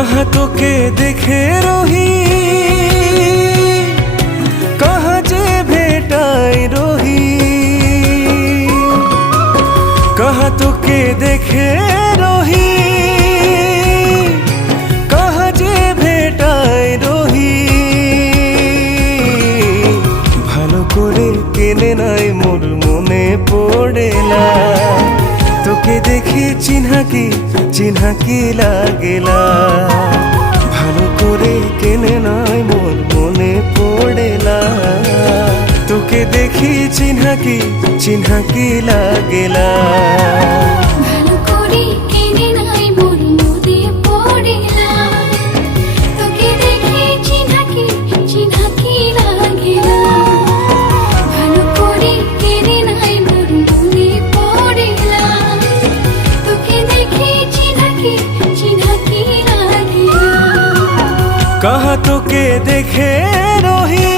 कहाँ तोके देखे रही, कहाँ जे भेटाई रही। कहाँ तोके देखे रही, कहाँ जे भेटाई रही। भालो करे केने नाई मोर मने पड़े ना, তোকে দেখে চিহ্না কি লাগেলা। ভালো করে কেনে নাই মোর মনে পড়েলা, তোকে দেখি চিহ্না কি লাগেলা। ভালো করে কেনে নাই মোর মনে পড়েলা, তোকে দেখি চিহ্না কি লাগেলা। ভালো করে কেনে নাই মোর মনে পড়েলা, कहाँ तोके देखे रही,